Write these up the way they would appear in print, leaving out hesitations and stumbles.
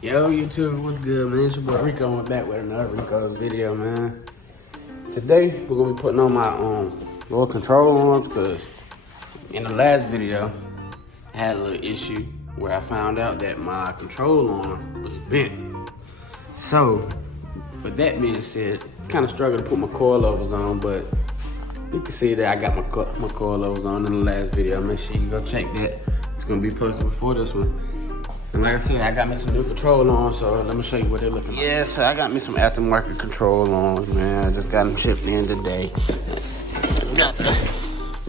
Yo, YouTube, what's good, man? It's your boy Rico. I'm back with another Rico's video, man. Today, we're gonna be putting on my little control arms, because in the last video, I had a little issue where I found out that my control arm was bent. So, with that being said, kind of struggled to put my coilovers on, but you can see that I got my coilovers on in the last video. Make sure you go check that. It's gonna be posted before this one. And like I said, I got me some new control arms, so let me show you what they're looking like. Yeah, so I got me some aftermarket control arms, man. I just got them shipped in today.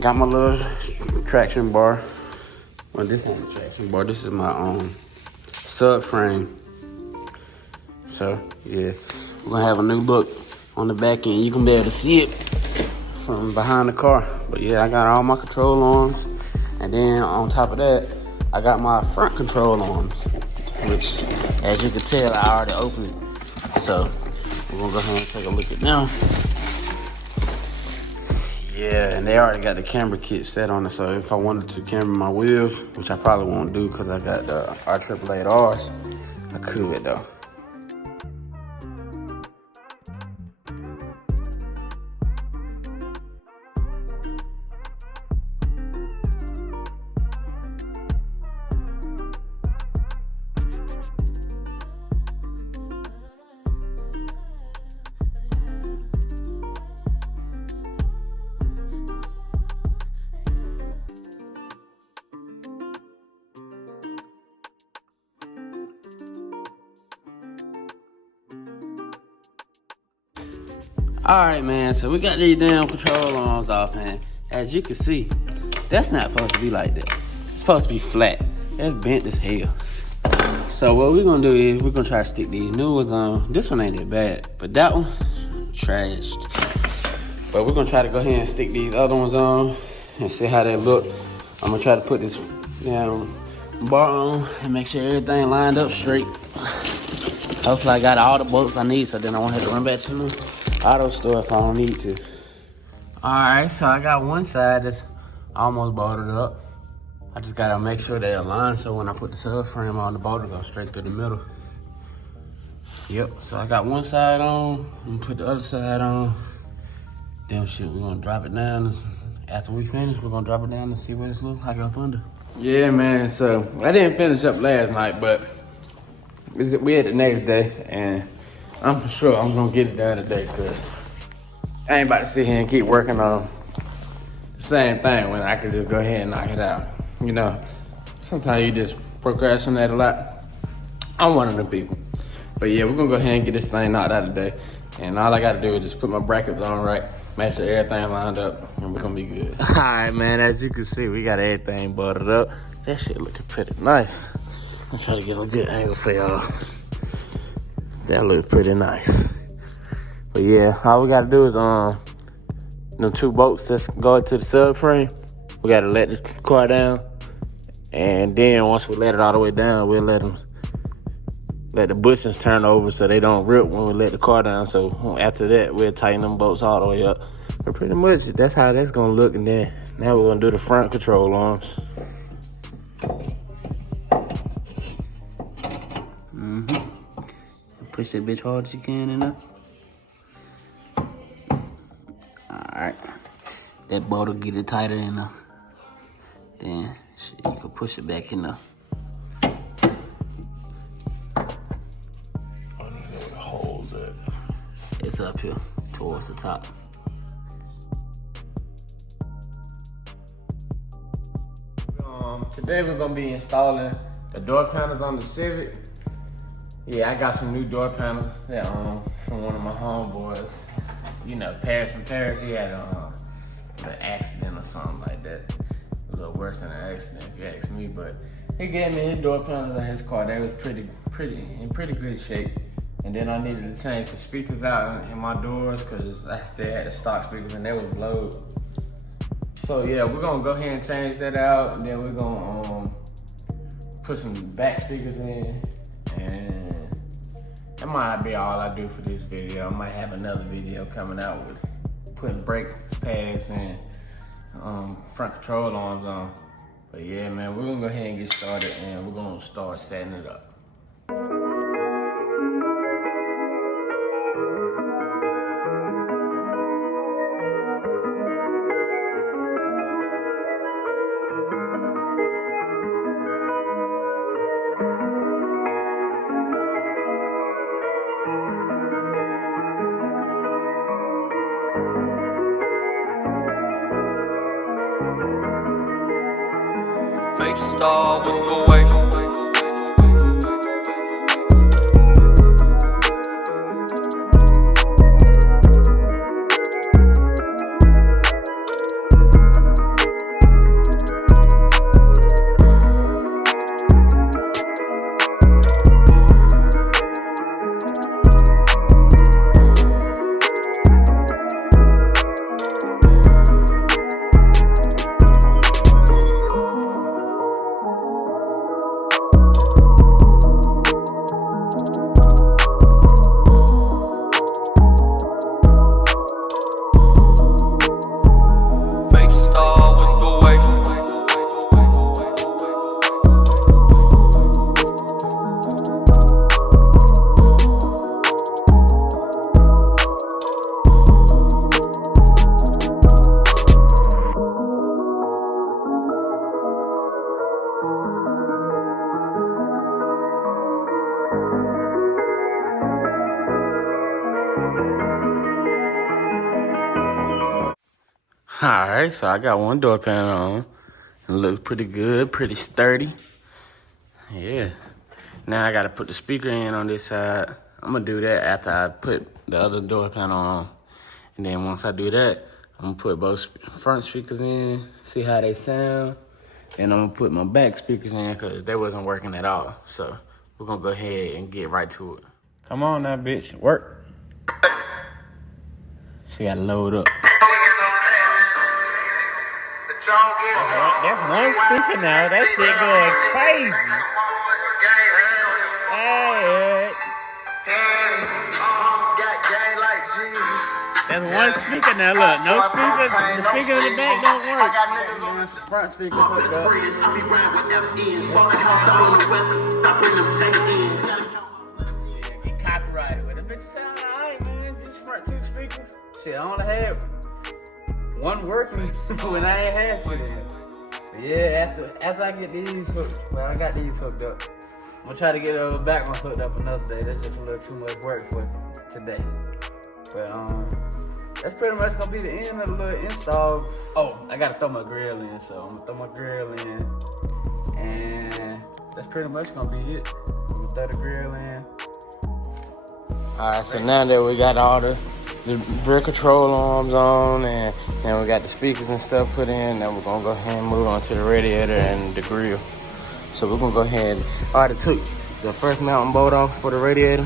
Got my little traction bar. Well, this ain't a traction bar. This is my subframe. So, yeah. We're gonna have a new look on the back end. You can be able to see it from behind the car. But yeah, I got all my control arms. And then on top of that, I got my front control arms, which, as you can tell, I already opened it. So, we're gonna go ahead and take a look at them. Yeah, and they already got the camera kit set on it, so if I wanted to camera my wheels, which I probably won't do because I got the R888Rs, I could though. All right, man, so we got these damn control arms off, and as you can see, that's not supposed to be like that. It's supposed to be flat. That's bent as hell. So what we're gonna do is we're gonna try to stick these new ones on. This one ain't that bad, but that one, trashed. But we're gonna try to go ahead and stick these other ones on and see how they look. I'm gonna try to put this damn bar on and make sure everything lined up straight. Hopefully I got all the bolts I need, so then I won't have to run back to the auto store if I don't need to. All right, so I got one side that's almost bolted up. I just gotta make sure they align so when I put the subframe on, the bolt will go straight through the middle. Yep, so I got one side on, I'm gonna put the other side on. Then shit, we're gonna drop it down. After we finish, we're gonna drop it down and see what it's looking like up under. Yeah, man, so I didn't finish up last night, but we had the next day, and I'm for sure I'm gonna get it done today, cause I ain't about to sit here and keep working on the same thing when I could just go ahead and knock it out. You know, sometimes you just procrastinate a lot. I'm one of them people. But yeah, we're gonna go ahead and get this thing knocked out today. And all I gotta do is just put my brackets on right, make sure everything lined up, and we're gonna be good. All right, man, as you can see, we got everything bolted up. That shit looking pretty nice. I'm trying to get a good angle for y'all. That looks pretty nice. But yeah, all we gotta do is them two bolts that's go to the subframe. We gotta let the car down, and then once we let it all the way down, we'll let the bushings turn over so they don't rip when we let the car down. So after that, we'll tighten them bolts all the way up. But pretty much that's how that's gonna look. And then now we're gonna do the front control arms. Push that bitch hard as you can in there. Alright. That bolt will get it tighter in there. Then shit, you can push it back in there. I don't know where the hole's at. It's up here towards the top. Today we're gonna be installing the door panels on the Civic. Yeah, I got some new door panels that, from one of my homeboys. You know, from Paris, he had an accident or something like that. A little worse than an accident, if you ask me. But he gave me his door panels on his car. They was in pretty good shape. And then I needed to change the speakers out in my doors because I still had the stock speakers and they was blowed. So yeah, we're gonna go ahead and change that out, and then we're gonna put some back speakers in, and that might be all I do for this video. I might have another video coming out with putting brake pads and front control arms on. But yeah, man, we're gonna go ahead and get started, and we're gonna start setting it up. Alright, so I got one door panel on. It looks pretty good, pretty sturdy. Yeah. Now I gotta put the speaker in on this side. I'm gonna do that after I put the other door panel on. And then once I do that, I'm gonna put both front speakers in, see how they sound. And I'm gonna put my back speakers in because they wasn't working at all. So we're gonna go ahead and get right to it. Come on now, bitch, work. She gotta load up. That's one speaker now. That shit going crazy. Hey. That's one speaker now. Look, no speakers. The speaker in the back don't work. Front speaker hooked up. Yeah, get copyrighted. But the bitch sound alright, man. Just front two speakers. Shit, I only had one working when I ain't had shit. But yeah, after I get these hooked, well, I got these hooked up. I'm gonna try to get the back one hooked up another day. That's just a little too much work for today. But that's pretty much gonna be the end of the little install. Oh, I gotta throw my grill in, so I'm gonna throw my grill in, and that's pretty much gonna be it. I'm gonna throw the grill in. All right, so now that we got all the rear control arms on, and then we got the speakers and stuff put in, now we're gonna go ahead and move on to the radiator and the grill. So we're gonna go ahead and, I already took the first mounting bolt off for the radiator,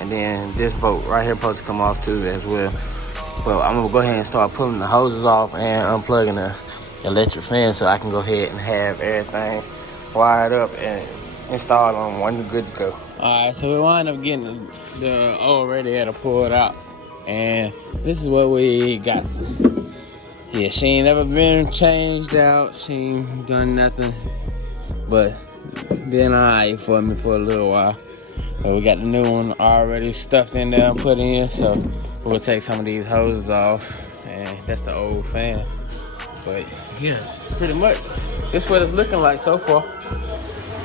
and then this bolt right here supposed to come off too as well. But I'm gonna go ahead and start pulling the hoses off and unplugging the electric fan so I can go ahead and have everything wired up and installed on one good to go. All right, so we wind up getting the old radiator pulled out, and this is what we got. Yeah, she ain't never been changed out. She ain't done nothing, but been alright for me for a little while. So we got the new one already stuffed in there and put in, so we'll take some of these hoses off, and that's the old fan. But yes, pretty much this is what it's looking like so far.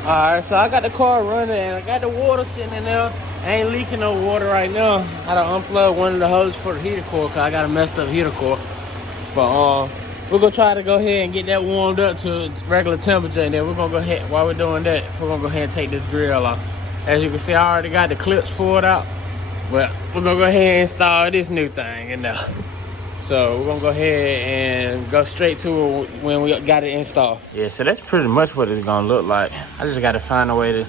Alright, so I got the car running and I got the water sitting in there. I ain't leaking no water right now. I gotta unplug one of the hoses for the heater core because I got a messed up heater core. But we're gonna try to go ahead and get that warmed up to its regular temperature, and then we're gonna go ahead, while we're doing that, we're gonna go ahead and take this grill off. As you can see, I already got the clips pulled out, but we're gonna go ahead and install this new thing in there. So we're gonna go ahead and go straight to it when we got it installed. Yeah, so that's pretty much what it's gonna look like. I just gotta find a way to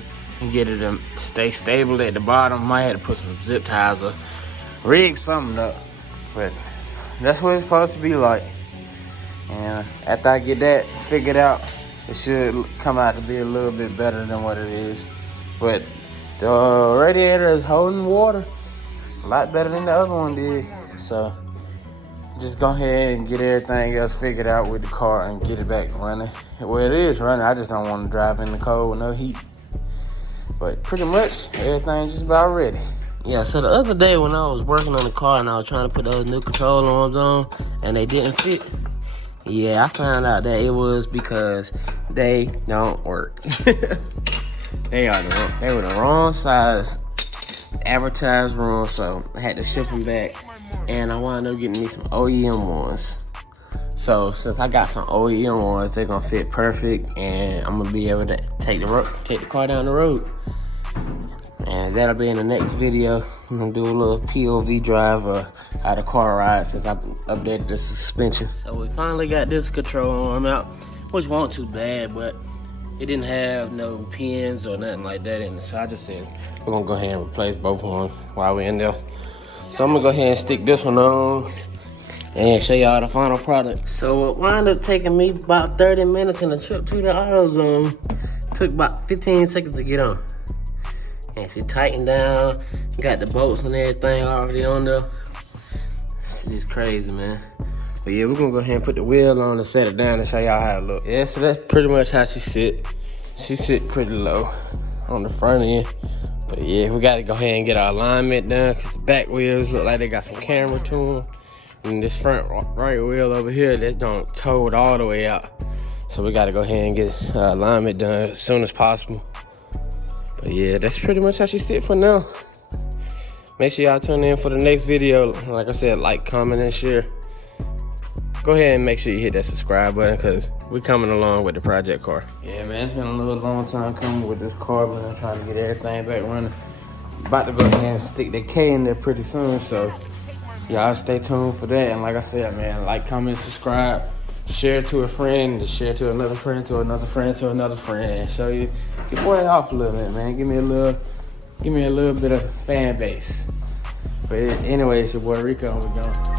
get it to stay stable at the bottom. Might have to put some zip ties or rig something up, but that's what it's supposed to be like. And after I get that figured out, it should come out to be a little bit better than what it is. But the radiator is holding water a lot better than the other one did. So just go ahead and get everything else figured out with the car and get it back running. Well, it is running. I just don't want to drive in the cold with no heat. But pretty much everything's just about ready. Yeah, so the other day when I was working on the car and I was trying to put those new control arms on and they didn't fit, yeah, I found out that it was because they don't work. They were the wrong size, advertised wrong, so I had to ship them back, and I wound up getting me some OEM ones. So since I got some OEM ones, they're gonna fit perfect, and I'm gonna be able to take the car down the road. And that'll be in the next video. I'm gonna do a little POV drive or how the car rides since I updated the suspension. So we finally got this control arm out, which wasn't too bad, but it didn't have no pins or nothing like that in it. So I just said we're gonna go ahead and replace both of them while we're in there. So I'm gonna go ahead and stick this one on and show y'all the final product. So it wound up taking me about 30 minutes, and the trip to the AutoZone took about 15 seconds to get on. And she tightened down, got the bolts and everything already on there. It's just crazy, man. But yeah, we're gonna go ahead and put the wheel on and set it down and show y'all how it look. Yeah, so that's pretty much how she sit. She sit pretty low on the front end. But yeah, we gotta go ahead and get our alignment done because the back wheels look like they got some camera to them. And this front right wheel over here, that's don't tow it all the way out. So we gotta go ahead and get alignment done as soon as possible. But yeah, that's pretty much how she sit for now. Make sure y'all tune in for the next video. Like I said, like, comment, and share. go ahead and make sure you hit that subscribe button because we're coming along with the project car. Yeah, man, it's been a little long time coming with this car, but I'm trying to get everything back running. About to go ahead and stick the K in there pretty soon, so y'all stay tuned for that. And like I said, man, like, comment, subscribe, share to a friend, share to another friend, to another friend, to another friend. Show you your boy off a little bit, man. Give me a little bit of fan base. But anyway, it's your boy Rico, and we're going.